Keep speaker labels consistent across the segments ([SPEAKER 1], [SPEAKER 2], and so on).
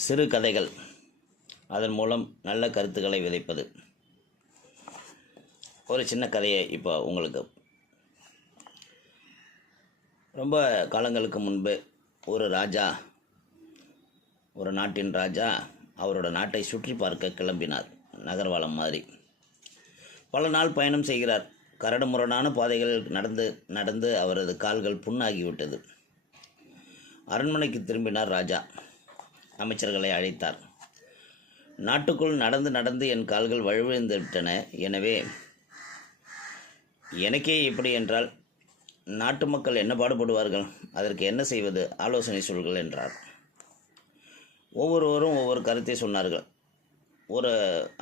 [SPEAKER 1] சிறு கதைகள். அதன் மூலம் நல்ல கருத்துக்களை விதைப்பது. ஒரு சின்ன கதையை இப்போ உங்களுக்கு. ரொம்ப காலங்களுக்கு முன்பு ஒரு ராஜா ஒரு நாட்டின் ராஜா அவரோட நாட்டை சுற்றி பார்க்க கிளம்பினார். நகர்வாளம் மாதிரி. பல நாள் பயணம் செய்கிறார். கரடுமுரடான பாதைகளில் நடந்து நடந்து அவரது கால்கள் புண்ணாகிவிட்டது. அரண்மனைக்கு திரும்பினார் ராஜா. அமைச்சர்களை அழைத்தார். நாட்டுக்குள் நடந்து நடந்து என் கால்கள் வலுவிழந்து விட்டன எனவே எனக்கே இப்படி என்றால் நாட்டு மக்கள் என்ன பாடுபடுவார்கள்? அதற்கு என்ன செய்வது? ஆலோசனை சொல்கள் என்றார். ஒவ்வொருவரும் ஒவ்வொரு கருத்தை சொன்னார்கள். ஒரு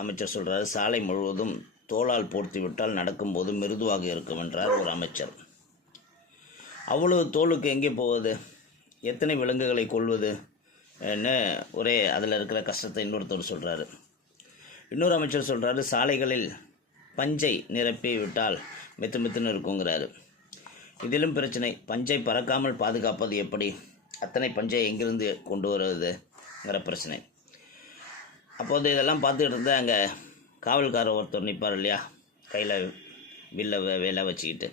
[SPEAKER 1] அமைச்சர் சொல்கிறார் சாலை முழுவதும் தோளால் போர்த்தி விட்டால் நடக்கும்போது மிருதுவாக இருக்கும் என்றார் ஒரு அமைச்சர். அவ்வளவு தோலுக்கு எங்கே போவது? எத்தனை விலங்குகளை கொள்வது ஒரே அதில் இருக்கிற கஷ்டத்தை இன்னொருத்தர் சொல்கிறாரு இன்னொரு அமைச்சர் சொல்கிறாரு சாலைகளில் பஞ்சை நிரப்பி விட்டால் மெத்து மெத்துன்னு இருக்குங்கிறாரு. இதிலும் பிரச்சனை பஞ்சை பறக்காமல் பாதுகாப்பது எப்படி? அத்தனை பஞ்சை எங்கிருந்து கொண்டு வருவதுங்கிற பிரச்சனை. அப்போது இதெல்லாம் பார்த்துக்கிட்டு இருந்தால் அங்கே காவல்காரர் ஒருத்தர் நிற்பார் இல்லையா? கையில் வில்ல வேலை வச்சுக்கிட்டு.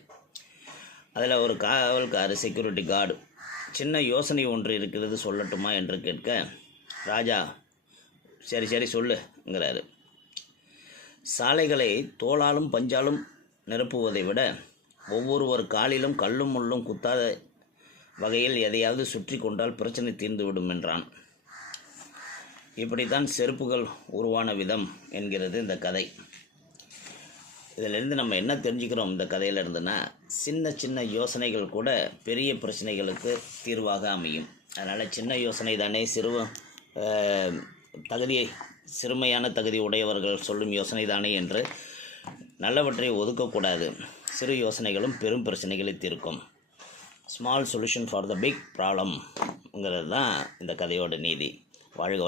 [SPEAKER 1] அதில் ஒரு காவல்கார் செக்யூரிட்டி கார்டு சின்ன யோசனை ஒன்று இருக்கிறது சொல்லட்டுமா என்று கேட்க ராஜா சரி சரி சொல்லுங்கிறாரு. சாலைகளை தோளாலும் பஞ்சாலும் நிரப்புவதை விட ஒவ்வொருவர் காலிலும் கல்லும் முள்ளும் குத்தாத வகையில் எதையாவது சுற்றி கொண்டால் பிரச்சனை தீர்ந்துவிடும் என்றான். இப்படித்தான் செருப்புகள் உருவான விதம் என்கிறது இந்த கதை. இதிலிருந்து நம்ம என்ன தெரிஞ்சுக்கிறோம் இந்த கதையில இருந்துன்னா சின்ன சின்ன யோசனைகள் கூட பெரிய பிரச்சனைகளுக்கு தீர்வாக அமையும். அதனால் சின்ன யோசனை தானே சிறுவ தகுதியை சிறுமையான தகுதி உடையவர்கள் சொல்லும் யோசனை தானே என்று நல்லவற்றை ஒதுக்கக்கூடாது. சிறு யோசனைகளும் பெரும் பிரச்சனைகளை தீர்க்கும். Small solution for the big ப்ராப்ளம்ங்கிறது தான் இந்த கதையோட நீதி. வாழ்க